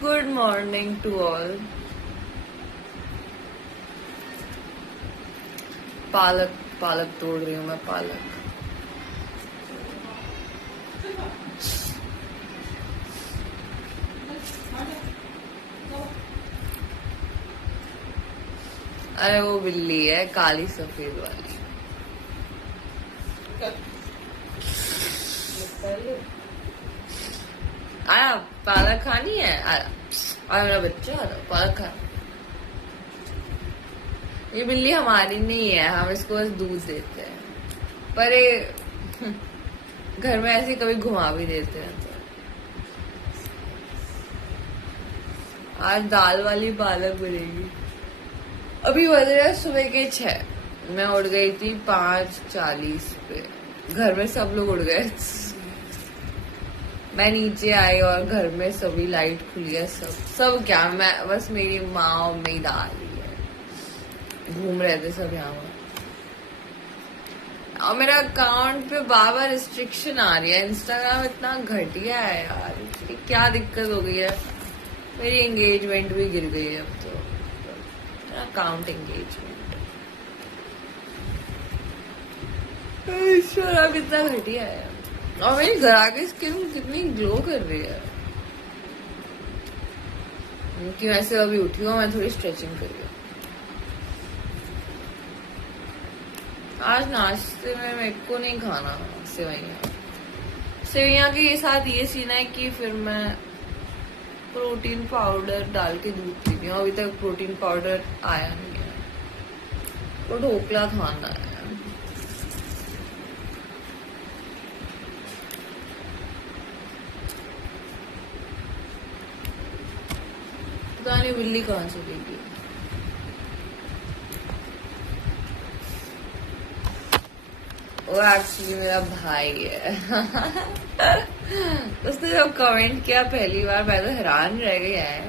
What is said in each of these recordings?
Good morning to all. पालक पालक तोड़ रही हूँ मैं, पालक। अरे वो बिल्ली है, काली सफेद वाली। आया पालक खानी है, आया और मेरा बच्चा आ रहा पालक खा। ये बिल्ली हमारी नहीं है, हम इसको बस दूध देते हैं, पर ये घर में ऐसे कभी घुमा भी देते हैं। तो आज दाल वाली पालक बनेगी। अभी बज रहा है सुबह के 6। मैं उठ गई थी 5:40 पे। घर में सब लोग उठ गए। मैं नीचे आई और घर में सभी लाइट खुली है। सब क्या, मैं बस, मेरी माँ और मेरी दादी है, घूम रहे थे सब यहाँ पर। और मेरा अकाउंट पे बार रिस्ट्रिक्शन आ रही है। इंस्टाग्राम इतना घटिया है यार, क्या दिक्कत हो गई है। मेरी एंगेजमेंट भी गिर गई है अब तो, अकाउंट एंगेजमेंट। इंस्टाग्राम कितना घटिया है। और मेरी घर की स्किन कितनी ग्लो कर रही है कि वैसे अभी उठी हूँ, मैं थोड़ी स्ट्रेचिंग कर रही हूँ। आज नाश्ते में मेरे को नहीं खाना सेवइयाँ के साथ ये सीन है कि फिर मैं प्रोटीन पाउडर डाल के दूध पीती हूँ। अभी तक प्रोटीन पाउडर आया नहीं है, तो ढोकला खाना है। पता नहीं बिल्ली कहाँ से लेगी। वो एक्चुअली मेरा भाई है। उसने जब कमेंट किया पहली बार, मैं तो हैरान रह गई है,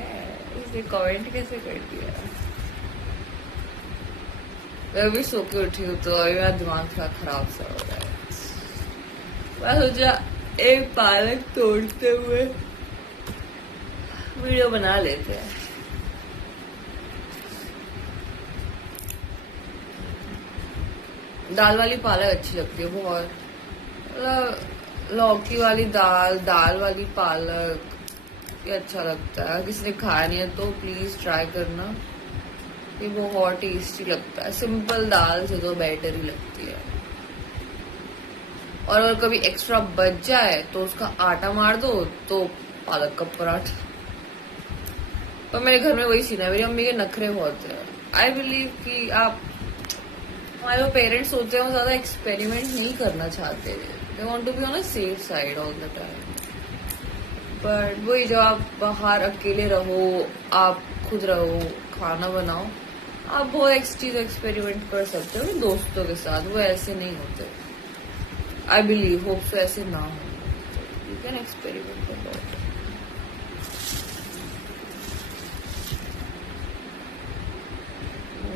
उसने कमेंट कैसे कर दिया। मैं अभी सो के उठी हूँ तो अभी मेरा दिमाग थोड़ा खराब सा हो रहा है। मैं सोचा एक पालक तोड़ते हुए वीडियो बना लेते हैं। दाल वाली पालक अच्छी लगती है बहुत, लौकी वाली दाल वाली पालक ये अच्छा लगता है। किसी ने खाया नहीं है तो प्लीज ट्राई करना, ये बहुत टेस्टी लगता है। सिंपल दाल से तो बेटर ही लगती है। और अगर कभी एक्स्ट्रा बच जाए तो उसका आटा मार दो तो पालक का पराठा। पर मेरे घर में वही सीन है, मेरी मम्मी के नखरे बहुत है। आई बिलीव कि आप, हमारे जो पेरेंट्स होते हैं वो ज्यादा एक्सपेरिमेंट नहीं करना चाहते, they want to be on a safe side all the time. But वही, जब आप बाहर अकेले रहो, आप खुद रहो, खाना बनाओ, आप बहुत चीज एक्सपेरिमेंट कर सकते हो दोस्तों के साथ। वो ऐसे नहीं होते। आई बिलीव, होप सो ऐसे ना हो। You can experiment about.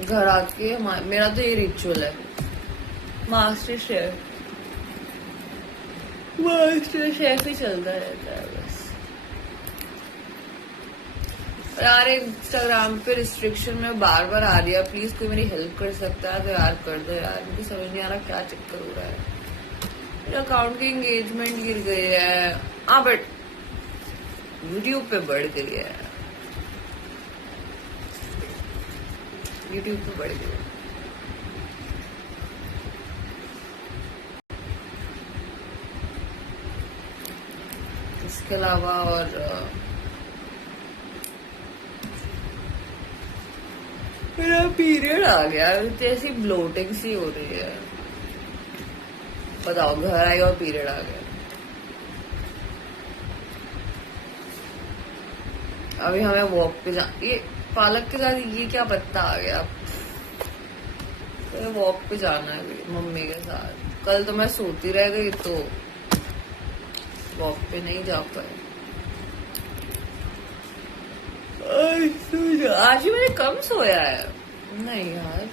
घर आके मेरा तो ये रिचुअल है, मास्टर शेफ ही चलता रहता है बस। यार इंस्टाग्राम पे रिस्ट्रिक्शन में बार बार आ रही है, प्लीज कोई मेरी हेल्प कर सकता है तो यार कर दो यार, मुझे समझ नहीं आ रहा क्या चक्कर हो रहा है। मेरे अकाउंट की एंगेजमेंट गिर गई है। हाँ बट यूट्यूब पे बढ़ गई है, यूट्यूब पे बढ़ गई। इसके अलावा और मेरा पीरियड आ गया, ऐसी ब्लोटिंग सी हो रही है। बताओ, घर आई और पीरियड आ गया। अभी हमें वॉक पे ये पालक के साथ ये क्या पत्ता आ गया। तो वॉक पे जाना है मम्मी के साथ। कल तो मैं सोती रह गई तो वॉक पे नहीं जा पाए। आज ही मैंने कम सोया है। नहीं यार,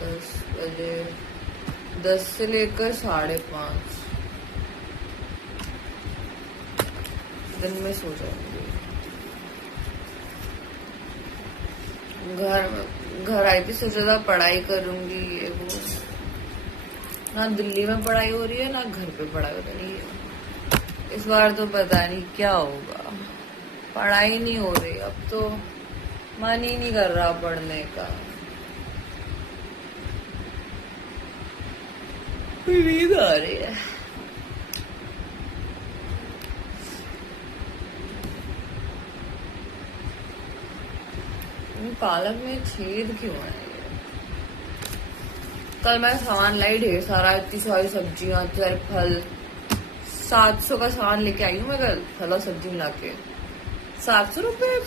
10 बजे, 10 से लेकर 5:30 दिन में सो जाऊंगी। घर आई थी, सोचा था पढ़ाई करूंगी, ये वो। ना दिल्ली में पढ़ाई हो रही है ना घर पे पढ़ाई हो रही है। इस बार तो पता नहीं क्या होगा, पढ़ाई नहीं हो रही। अब तो मन ही नहीं कर रहा पढ़ने का, नींद आ रही है। पालक में छेद क्यों है? कल मैं सामान लाई ढेर सारा, इतनी सारी सब्जियां, इतने सारे फल। 700 का सामान लेके आई हूँ मैं कल, फल और सब्जी मिला के 700 रुपए।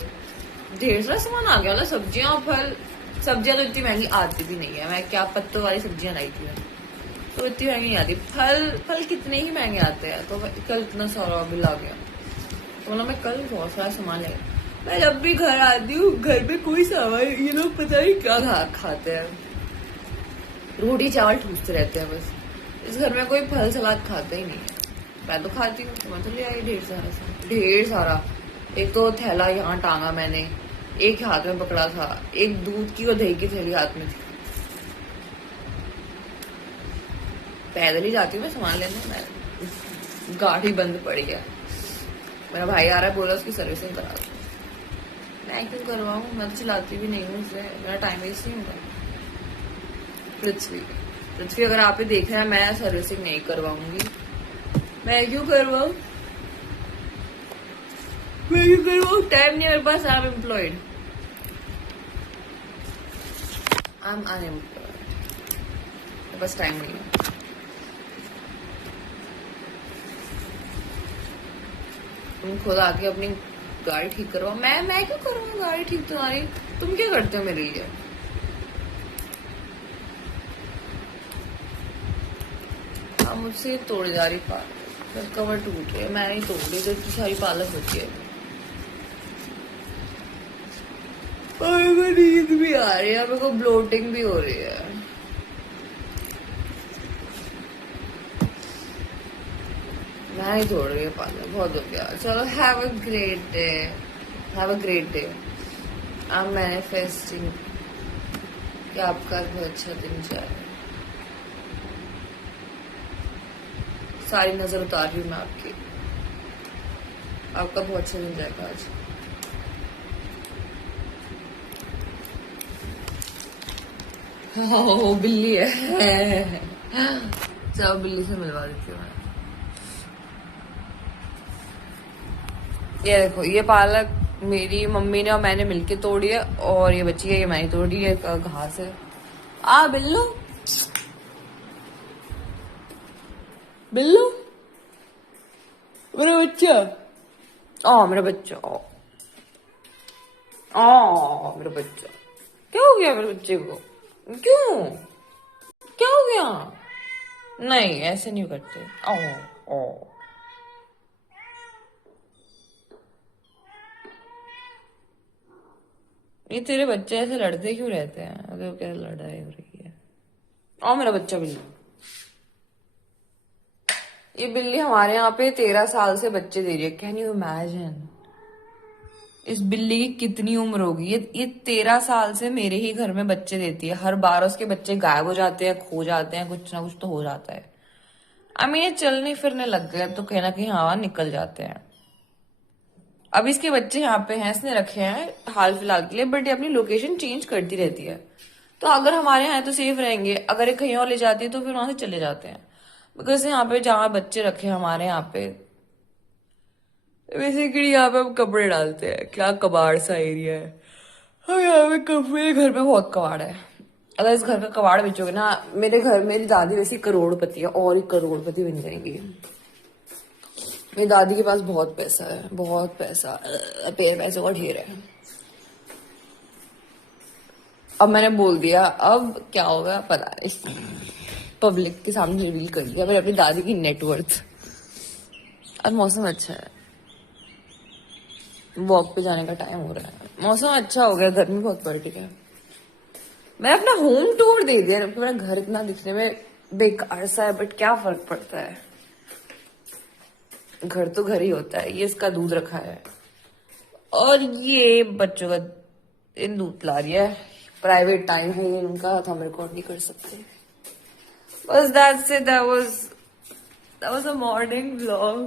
ढेर सारा सामान आ गया, मतलब सब्जियां और फल। सब्जियां तो इतनी महंगी आती भी नहीं है, मैं क्या पत्तों वाली सब्जियां लाई थी, तो इतनी महंगी नहीं आती। फल कितने ही महंगे आते हैं, तो कल इतना सारा बिल आ गया। तो मतलब मैं कल बहुत सारा सामान ले। मैं जब भी घर आती हूँ, घर पे कोई सामान, ये लोग पता नहीं क्या खाते हैं, रोटी चावल ठूसते रहते हैं बस। इस घर में कोई फल सलाद खाता ही नहीं है। मैं तो खाती हूँ, तो मैं तो ले आई ढेर सारा। एक तो थैला यहाँ टांगा मैंने, एक हाथ में पकड़ा था, एक दूध की और दही की थैली हाथ में थी। पैदल ही जाती हूँ मैं सामान लेने, मैं गाड़ी बंद पड़ी है। मेरा भाई आ रहा है, बोला उसकी सर्विसिंग करा दो। मैं क्यों करवाऊँ, मैं तो चलाती भी नहीं हूँ, इसलिए मेरा टाइम वेस्ट नहीं होगा। पृथ्वी अगर आप ही देख रहे हैं, मैं सर्विसिंग नहीं करवाऊंगी। मैं क्यों करवाऊँ, टाइम नहीं मेरे पास। I am employed, I am unemployed, मेरे पास टाइम नहीं है। तुम खुद आके अपनी गाड़ी ठीक करवाओ। मैं क्यों करूँगा गाड़ी ठीक तुम्हारी? तुम क्या करते हो मेरे लिए? आप मुझसे तोड़ी जा रही पालक, कवर टूट रही है, मैं नहीं तोड़ रही, तो इतनी सारी पालक होती है। और मेरे को नींद भी आ रही है, मेरे को ब्लोटिंग भी हो रही है। मैं नहीं तोड़ रही है पालक, बहुत हो गया। चलो, have a great day, have a great day. I am manifesting कि आपका बहुत अच्छा दिन जाए। सारी नजर उतार रही हूँ मैं आपकी, आपका बहुत अच्छा दिन जाएगा आज। ओ, बिल्ली है। चलो बिल्ली से मिलवा देती हूँ मैं। ये देखो, ये पालक मेरी मम्मी ने और मैंने मिलके तोड़ी है, और ये बची है, ये मैंने तोड़ी है, घास है। आ बिल्लू, बिल्लू, मेरा बच्चा, मेरा बच्चा, मेरा बच्चा। क्या हो गया मेरे बच्चे को? क्यों, क्या हो गया? नहीं, ऐसे नहीं करते। ओ ये तेरे बच्चे ऐसे लड़ते क्यों रहते हैं? अगर क्या लड़ाई हो रही है? मेरा बच्चा बिल्ली। ये बिल्ली हमारे यहाँ पे 13 साल से बच्चे दे रही है। Can you imagine? इस बिल्ली की कितनी उम्र होगी? ये 13 साल से मेरे ही घर में बच्चे देती है। हर बार उसके बच्चे गायब हो जाते हैं, खो जाते हैं, कुछ ना कुछ तो हो जाता है। ये चलने फिरने लग गए तो कहीं ना कहीं हवा निकल जाते हैं। अब इसके बच्चे यहाँ पे हैं, इसने रखे हैं हाल फिलहाल के लिए, बट ये अपनी लोकेशन चेंज करती रहती है। तो अगर हमारे यहाँ है तो सेफ रहेंगे, अगर ये कहीं और ले जाती है तो फिर वहां से चले जाते हैं। बिकॉज यहाँ पे जहाँ बच्चे रखे हैं हमारे यहाँ पे, बेसिकली यहाँ पे हम कपड़े डालते हैं। क्या कबाड़ सा एरिया है। हम यहाँ पे मेरे घर पे बहुत कबाड़ है। अगर इस घर का कबाड़ बेचोगे ना, मेरी दादी वैसी करोड़पति है, और ही करोड़पति बन जाएंगी। मेरी दादी के पास बहुत पैसा है, बहुत पैसा, पैसों का ढेर है। अब मैंने बोल दिया, अब क्या होगा पता नहीं, पब्लिक के सामने रिवील कर दिया मैंने अपनी दादी की नेटवर्थ। अब मौसम अच्छा है, वॉक पे जाने का टाइम हो रहा है। मौसम अच्छा हो गया, गर्मी बहुत बढ़ रही है। मैंने अपना होम टूर दे दिया, मेरा घर इतना दिखने में बेकार सा है, बट क्या फर्क पड़ता है, घर तो घर ही होता है। ये इसका दूध रखा है, और ये बच्चों का इन दूध पिला रही है, प्राइवेट टाइम है ये उनका, तो हम रिकॉर्ड नहीं कर सकते। बस that's it, that was a morning vlog।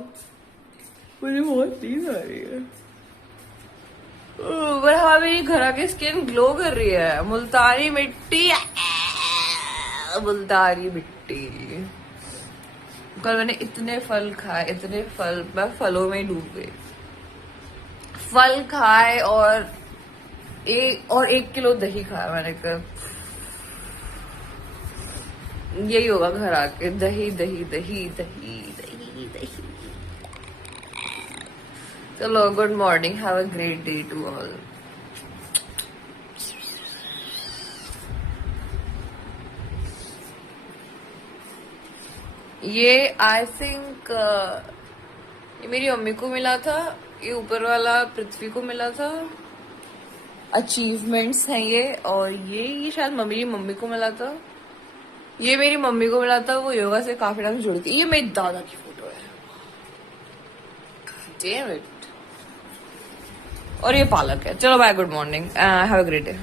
मुझे बहुत नींद आ रही है। पर हाँ, मेरी घर आके स्किन ग्लो कर रही है। मुल्तानी मिट्टी, मुल्तानी मिट्टी। कल मैंने इतने फल खाए, इतने फल, मैं फलों में डूब गई। फल खाए और 1 किलो दही खाया मैंने कल। यही होगा घर आके, दही दही दही दही दही दही। चलो, good morning, have a great day to all. ये आई थिंक ये मेरी मम्मी को मिला था, ये ऊपर वाला पृथ्वी को मिला था। अचीवमेंट्स हैं ये। और ये शायद मेरी मम्मी को मिला था। ये मेरी मम्मी को मिला था, वो योगा से काफी टाइम जुड़ी थी। ये मेरी दादा की फोटो है। Damn it। और ये पालक है। चलो bye, good morning, have a great day.